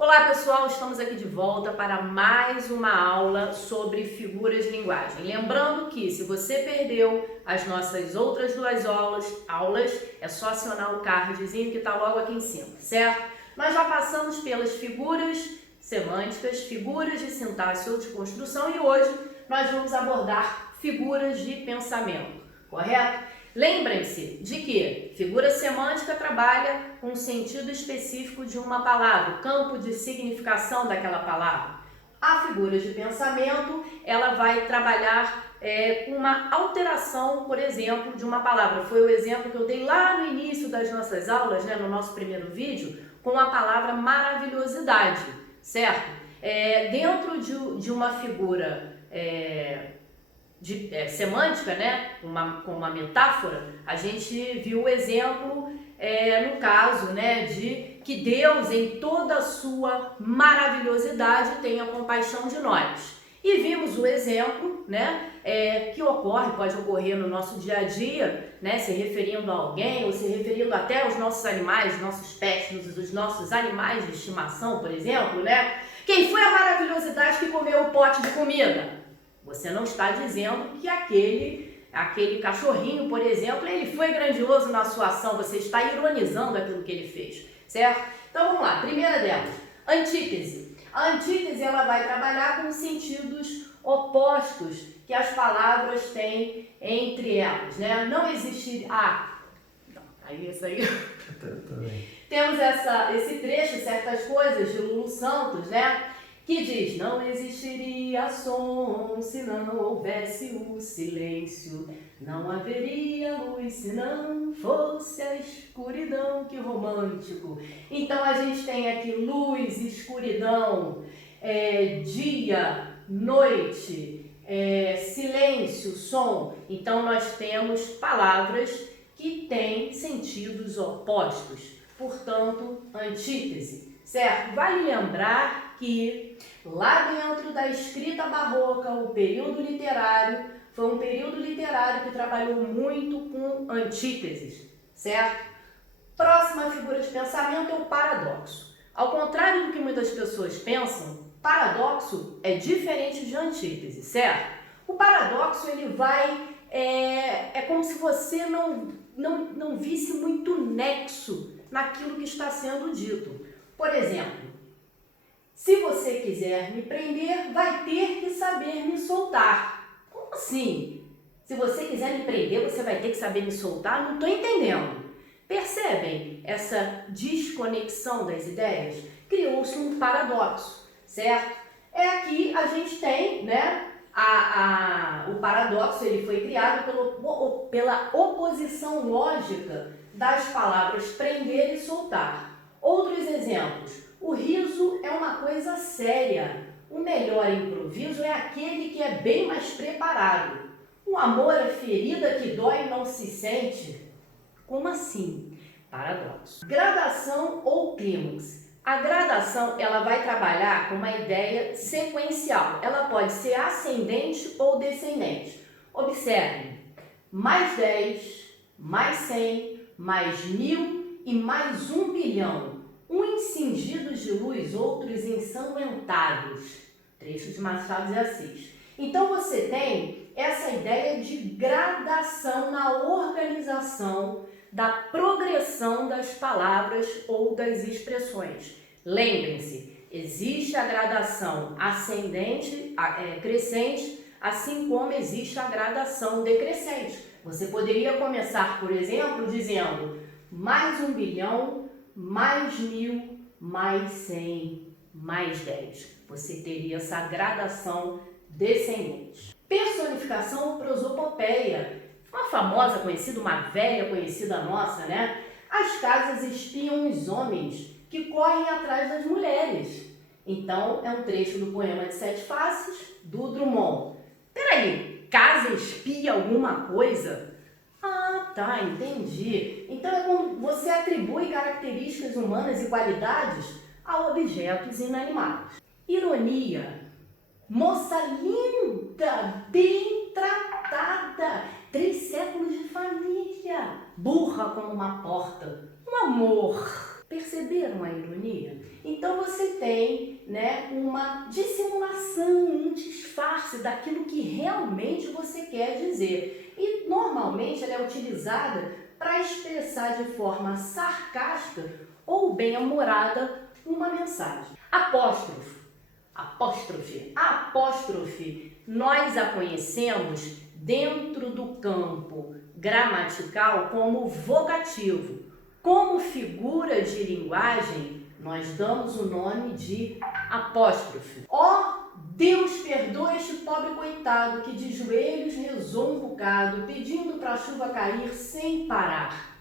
Olá pessoal, estamos aqui de volta para mais uma aula sobre figuras de linguagem. Lembrando que se você perdeu as nossas outras duas aulas, é só acionar o cardzinho que está logo aqui em cima, certo? Nós já passamos pelas figuras semânticas, figuras de sintaxe ou de construção e hoje nós vamos abordar figuras de pensamento, correto? Lembrem-se de que figura semântica trabalha com um sentido específico de uma palavra, o campo de significação daquela palavra. A figura de pensamento, ela vai trabalhar com uma alteração, por exemplo, de uma palavra. Foi o exemplo que eu dei lá no início das nossas aulas, no nosso primeiro vídeo, com a palavra maravilhosidade, certo? Dentro de uma figura semântica, com uma metáfora, a gente viu o exemplo no caso, de que Deus, em toda a sua maravilhosidade, tenha compaixão de nós. E vimos o exemplo, que pode ocorrer no nosso dia a dia, se referindo a alguém ou se referindo até aos nossos animais, nossos pets, os nossos animais de estimação, por exemplo, Quem foi a maravilhosidade que comeu o pote de comida? Você não está dizendo que aquele cachorrinho, por exemplo, ele foi grandioso na sua ação, você está ironizando aquilo que ele fez, certo? Então vamos lá, primeira delas, antítese. A antítese ela vai trabalhar com sentidos opostos que as palavras têm entre elas, Não existe... isso aí... Temos esse trecho, certas coisas, de Lulu Santos, que diz: não existiria som se não houvesse o silêncio, não haveria luz se não fosse a escuridão. Que romântico! Então a gente tem aqui luz, escuridão, dia, noite, silêncio, som. Então nós temos palavras que têm sentidos opostos, portanto, antítese, certo? Vale lembrar que lá dentro da escrita barroca, o período literário, foi um período literário que trabalhou muito com antíteses, certo? Próxima figura de pensamento é o paradoxo. Ao contrário do que muitas pessoas pensam, paradoxo é diferente de antítese, certo? O paradoxo, ele vai... É como se você não visse muito nexo naquilo que está sendo dito. Por exemplo, se você quiser me prender, vai ter que saber me soltar. Como assim? Se você quiser me prender, você vai ter que saber me soltar? Não estou entendendo. Percebem essa desconexão das ideias? Criou-se um paradoxo, certo? Aqui a gente tem, o paradoxo, ele foi criado pela oposição lógica das palavras prender e soltar. Outros exemplos: o riso é uma coisa séria, o melhor improviso é aquele que é bem mais preparado. O amor é ferida que dói e não se sente. Como assim? Paradoxo. Gradação ou clímax. A gradação, ela vai trabalhar com uma ideia sequencial. Ela pode ser ascendente ou descendente. Observem: mais 10, mais 100, mais 1000 e mais 1 bilhão. Uns cingidos de luz, outros ensanguentados. Trecho de Machado de Assis. Então você tem essa ideia de gradação na organização da progressão das palavras ou das expressões. Lembrem-se, existe a gradação ascendente, crescente, assim como existe a gradação decrescente. Você poderia começar, por exemplo, dizendo mais 1 bilhão, mais 1000, mais 100, mais 10. Você teria essa gradação descendente. Personificação ou prosopopeia. Uma famosa conhecida, uma velha conhecida nossa, As casas espiam os homens que correm atrás das mulheres. Então, é um trecho do poema de Sete Faces, do Drummond. Peraí, casa espia alguma coisa? Tá, entendi. Então é quando você atribui características humanas e qualidades a objetos inanimados. Ironia. Moça linda, bem tratada, 3 séculos de família, burra como uma porta, um amor. Perceberam a ironia? Então você tem, né, uma dissimulação, um disfarce daquilo que realmente você quer dizer. E normalmente ela é utilizada para expressar de forma sarcástica ou bem-humorada uma mensagem. Apóstrofe, nós a conhecemos dentro do campo gramatical como vocativo. Como figura de linguagem, nós damos o nome de apóstrofe. Ó, Deus perdoa este pobre coitado que de joelhos rezou um bocado, pedindo para a chuva cair sem parar.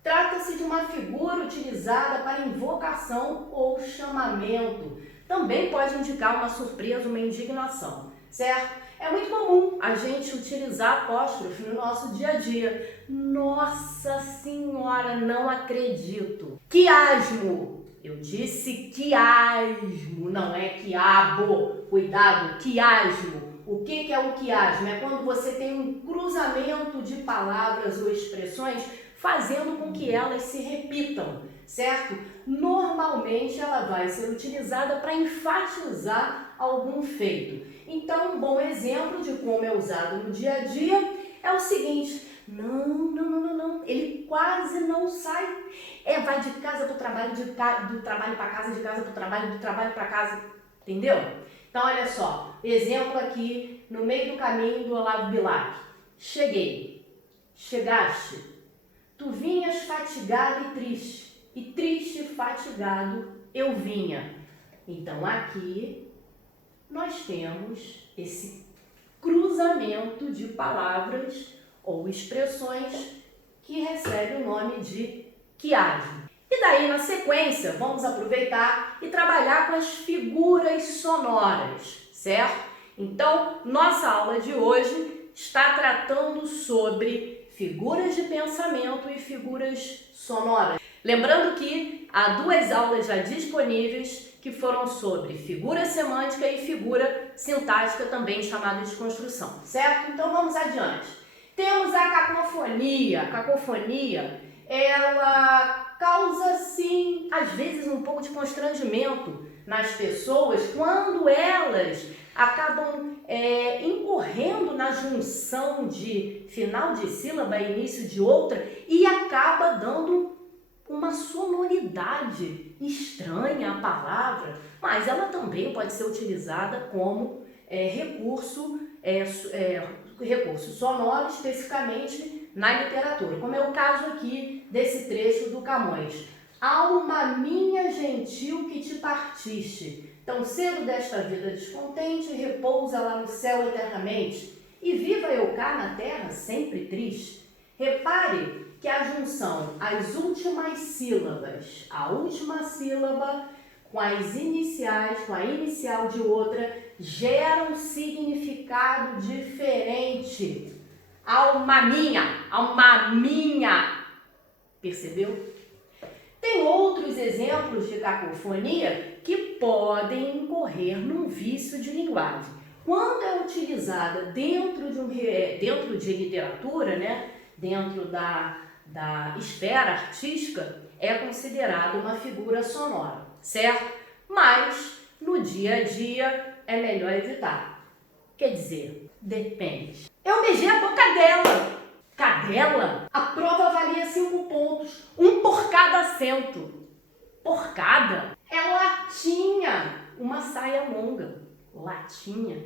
Trata-se de uma figura utilizada para invocação ou chamamento. Também pode indicar uma surpresa, uma indignação, certo? É muito comum a gente utilizar apóstrofe no nosso dia a dia. Nossa Senhora, não acredito. Quiasmo. Eu disse quiasmo, não é quiabo. Cuidado, quiasmo. O que é o quiasmo? É quando você tem um cruzamento de palavras ou expressões fazendo com que elas se repitam, certo? Normalmente ela vai ser utilizada para enfatizar algum feito. Então, um bom exemplo de como é usado no dia a dia é o seguinte: não, ele quase não sai. Vai de casa para o trabalho, do trabalho para casa, de casa para o trabalho, do trabalho para casa, entendeu? Então, olha só, exemplo aqui no meio do caminho do Olavo Bilac. Cheguei, chegaste, tu vinhas fatigado e triste e fatigado eu vinha. Então, aqui nós temos esse cruzamento de palavras ou expressões que recebe o nome de quiasmo. E daí, na sequência, vamos aproveitar e trabalhar com as figuras sonoras, certo? Então, nossa aula de hoje está tratando sobre figuras de pensamento e figuras sonoras. Lembrando que há 2 aulas já disponíveis que foram sobre figura semântica e figura sintática, também chamada de construção, certo? Então vamos adiante. Temos a cacofonia. A cacofonia, ela causa, sim, às vezes um pouco de constrangimento nas pessoas quando elas acabam incorrendo na junção de final de sílaba e início de outra e acaba dando uma sonoridade estranha à palavra, mas ela também pode ser utilizada como recurso sonoro, especificamente na literatura, como é o caso aqui desse trecho do Camões. Alma minha gentil que te partiste, tão cedo desta vida descontente, repousa lá no céu eternamente, e viva eu cá na terra sempre triste. Repare que a junção, as últimas sílabas, a última sílaba com as iniciais, com a inicial de outra, gera um significado diferente. Alma minha, percebeu? Tem outros exemplos de cacofonia que podem incorrer num vício de linguagem. Quando é utilizada dentro de literatura, né, dentro da esfera artística, é considerada uma figura sonora, certo? Mas no dia a dia é melhor evitar. Quer dizer, depende. Eu beijei a boca dela. Cadela? A prova valia 5 pontos, 1 por cada acento. Porcada? Ela tinha uma saia longa. Latinha.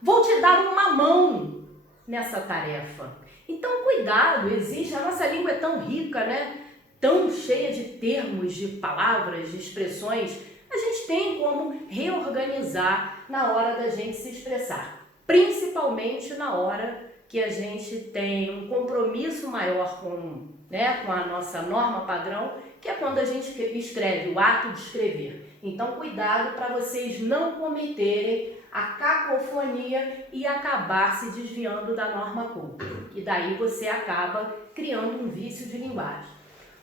Vou te dar uma mão nessa tarefa. Então, cuidado, a nossa língua é tão rica, né? Tão cheia de termos, de palavras, de expressões. A gente tem como reorganizar na hora da gente se expressar. Principalmente na hora que a gente tem um compromisso maior com a nossa norma padrão, que é quando a gente escreve, o ato de escrever. Então, cuidado para vocês não cometerem a cacofonia e acabar se desviando da norma culta. E daí você acaba criando um vício de linguagem.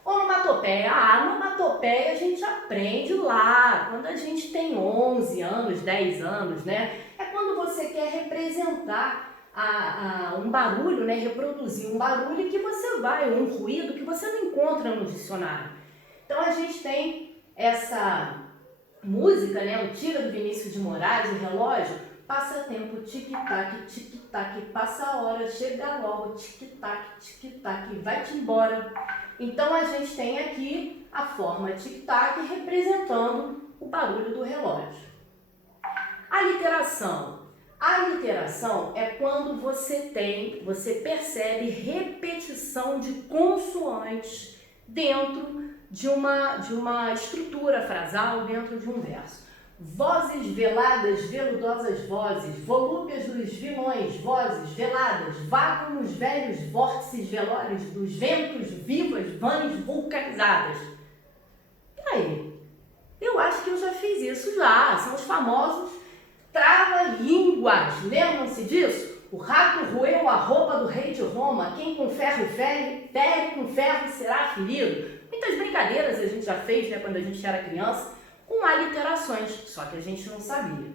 Onomatopeia. A onomatopeia a gente aprende lá, quando a gente tem 11 anos, 10 anos, né? É quando você quer representar um barulho, né? Reproduzir um barulho que você um ruído que você não encontra no dicionário. Então a gente tem essa música, né, antiga do Vinícius de Moraes, o relógio, passa tempo, tic-tac, passa a hora, chega logo, tic-tac, vai-te embora. Então a gente tem aqui a forma tic-tac representando o barulho do relógio. A literação. A literação é quando você percebe repetição de consoantes dentro de uma estrutura frasal, dentro de um verso. Vozes veladas, veludosas vozes, volúpias dos vilões, vozes veladas, vácuos velhos, vórtices velórios dos ventos, vivas, vãs vulcanizadas. E aí? Eu acho que eu já fiz isso já, são os famosos trava-línguas, lembram-se disso? O rato roeu a roupa do rei de Roma, quem com ferro fere, com ferro será ferido. Muitas brincadeiras a gente já fez, né, quando a gente era criança, com aliterações, só que a gente não sabia.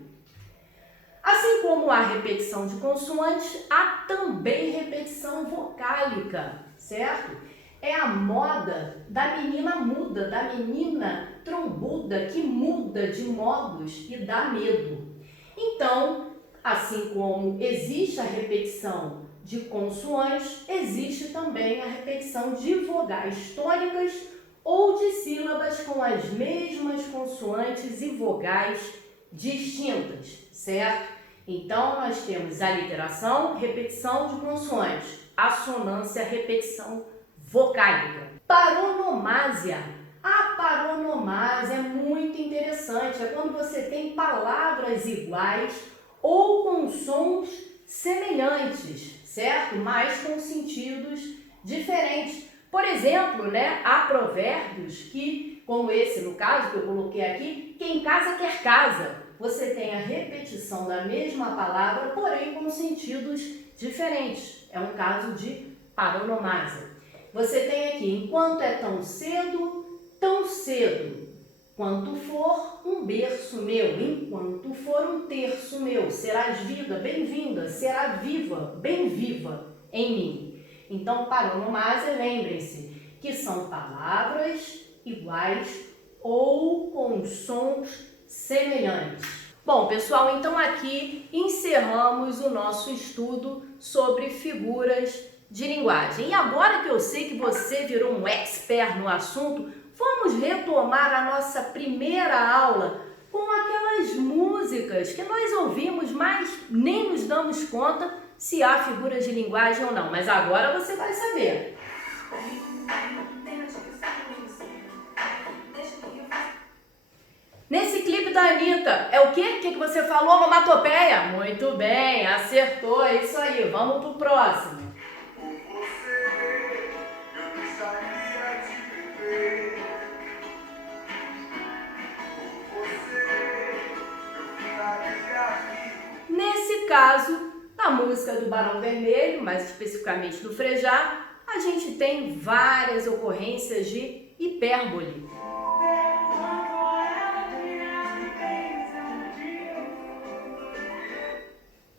Assim como há repetição de consoantes, há também repetição vocálica, certo? É a moda da menina muda, da menina trombuda, que muda de modos e dá medo. Então, assim como existe a repetição de consoantes, existe também a repetição de vogais tônicas ou de sílabas com as mesmas consoantes e vogais distintas, certo? Então, nós temos aliteração, repetição de consoantes, assonância, repetição vocálica. Paronomásia. A paronomásia é muito interessante, é quando você tem palavras iguais ou com sons semelhantes, certo? Mas com sentidos diferentes. Por exemplo, né, há provérbios que, como esse no caso que eu coloquei aqui, quem casa quer casa. Você tem a repetição da mesma palavra, porém com sentidos diferentes. É um caso de paronomásia. Você tem aqui, enquanto é tão cedo, quanto for um berço meu, enquanto for um terço meu, serás vida, bem-vinda, será viva, bem viva em mim. Então, paronomásia, lembrem-se que são palavras iguais ou com sons semelhantes. Bom, pessoal, então aqui encerramos o nosso estudo sobre figuras de linguagem. E agora que eu sei que você virou um expert no assunto, vamos retomar a nossa primeira aula com aquelas músicas que nós ouvimos, mas nem nos damos conta se há figuras de linguagem ou não. Mas agora você vai saber. Nesse clipe da Anitta, é o quê? O que você falou? Onomatopeia? Muito bem, acertou, é isso aí. Vamos pro próximo. Nesse caso, na música do Barão Vermelho, mais especificamente do Frejá, a gente tem várias ocorrências de hipérbole.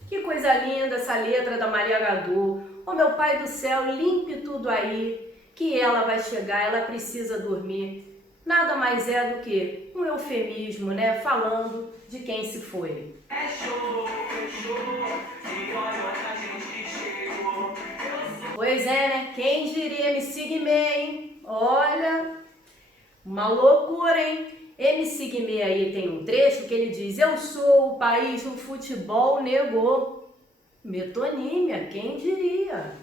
Que coisa linda essa letra da Maria Gadu. Ô meu pai do céu, limpe tudo aí, que ela vai chegar, ela precisa dormir. Nada mais é do que um eufemismo, né? Falando de quem se foi. Pois é, né? Quem diria MC Guimê, hein? Olha, uma loucura, hein? MC Guimê aí tem um trecho que ele diz: eu sou o país do futebol negou. Metonímia, quem diria?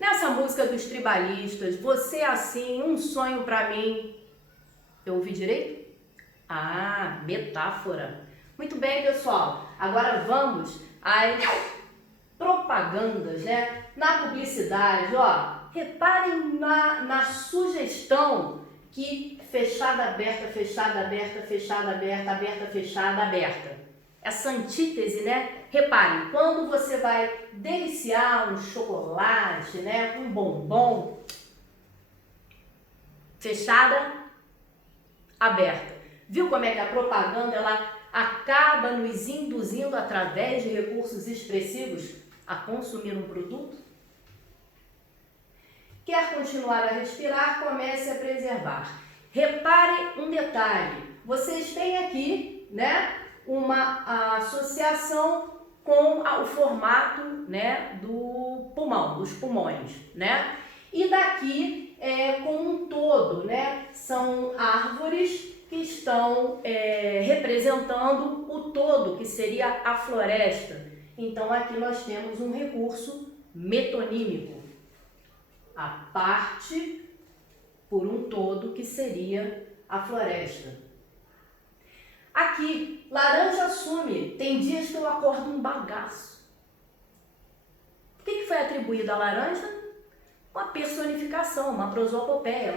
Nessa música dos tribalistas, você assim, um sonho pra mim. Eu ouvi direito? Ah, metáfora. Muito bem, pessoal. Agora vamos às propagandas, né? Na publicidade, ó. Reparem na sugestão que fechada, aberta, fechada, aberta, fechada, aberta, aberta, fechada, aberta. Essa antítese, né? Reparem, quando você vai deliciar um chocolate, né? Um bombom, fechada, aberta. Viu como é que a propaganda, ela acaba nos induzindo através de recursos expressivos a consumir um produto? Quer continuar a respirar? Comece a preservar. Repare um detalhe. Vocês têm aqui, né, uma associação com o formato, né, do pulmão, dos pulmões, né? E daqui, como um todo, né, são árvores que estão representando o todo, que seria a floresta. Então aqui nós temos um recurso metonímico, a parte por um todo, que seria a floresta. Aqui, laranja sume. Tem dias que eu acordo um bagaço. O que foi atribuído à laranja? Uma personificação, uma prosopopeia.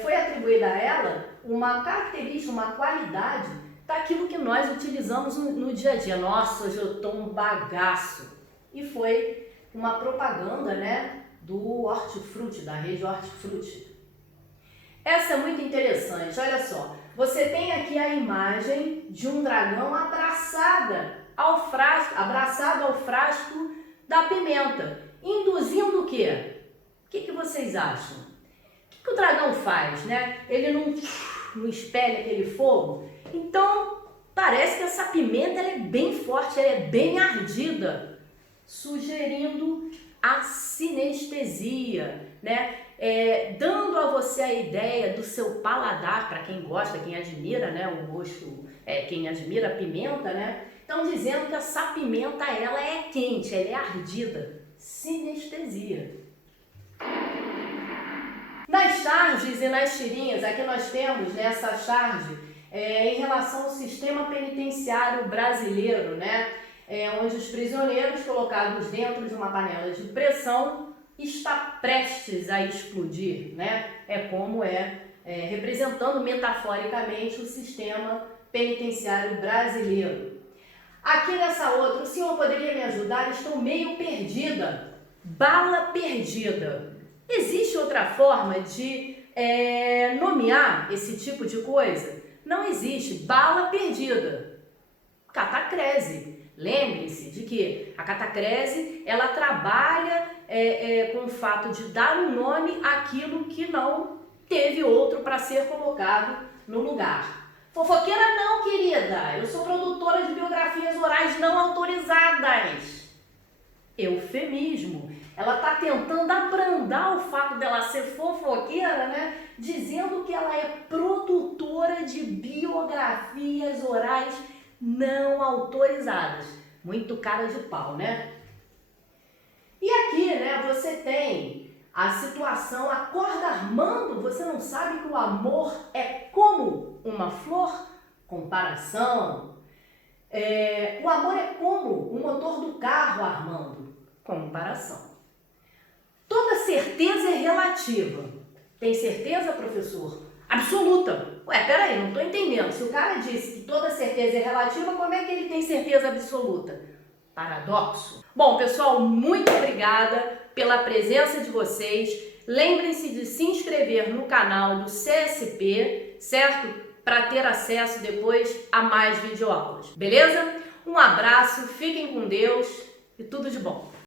Foi atribuída a ela uma característica, uma qualidade daquilo que nós utilizamos no dia a dia. Nossa, hoje eu estou um bagaço. E foi uma propaganda, né, do hortifruti, da rede hortifruti. Essa é muito interessante, olha só. Você tem aqui a imagem de um dragão abraçado ao frasco da pimenta, induzindo o quê? O que vocês acham? O que o dragão faz, né? Ele não espelha aquele fogo? Então, parece que essa pimenta ela é bem forte, ela é bem ardida, sugerindo a sinestesia, né? Dando a você a ideia do seu paladar, para quem gosta, quem admira, né, o gosto, quem admira a pimenta, né? Então dizendo que essa pimenta ela é quente, ela é ardida, sinestesia. Nas charges e nas tirinhas, aqui nós temos, né, essa charge em relação ao sistema penitenciário brasileiro, né? Onde os prisioneiros colocados dentro de uma panela de pressão está prestes a explodir, né? Como representando metaforicamente o sistema penitenciário brasileiro. Aqui nessa outra, o senhor poderia me ajudar? Estou meio perdida. Bala perdida. Existe outra forma de nomear esse tipo de coisa? Não existe. Bala perdida. Catacrese. Lembre-se de que a catacrese, ela trabalha com o fato de dar um nome àquilo que não teve outro para ser colocado no lugar. Fofoqueira não, querida. Eu sou produtora de biografias orais não autorizadas. Eufemismo. Ela está tentando abrandar o fato dela ser fofoqueira, né? Dizendo que ela é produtora de biografias orais não autorizadas. Muito cara de pau, né? E aqui, né, você tem a situação, acorda armando, você não sabe que o amor é como uma flor? Comparação. O amor é como o motor do carro, Armando? Comparação. Toda certeza é relativa. Tem certeza, professor? Absoluta. Ué, peraí, não estou entendendo. Se o cara disse que toda certeza é relativa, como é que ele tem certeza absoluta? Paradoxo. Bom, pessoal, muito obrigada pela presença de vocês. Lembrem-se de se inscrever no canal do CSP, certo? Para ter acesso depois a mais videoaulas. Beleza? Um abraço, fiquem com Deus e tudo de bom.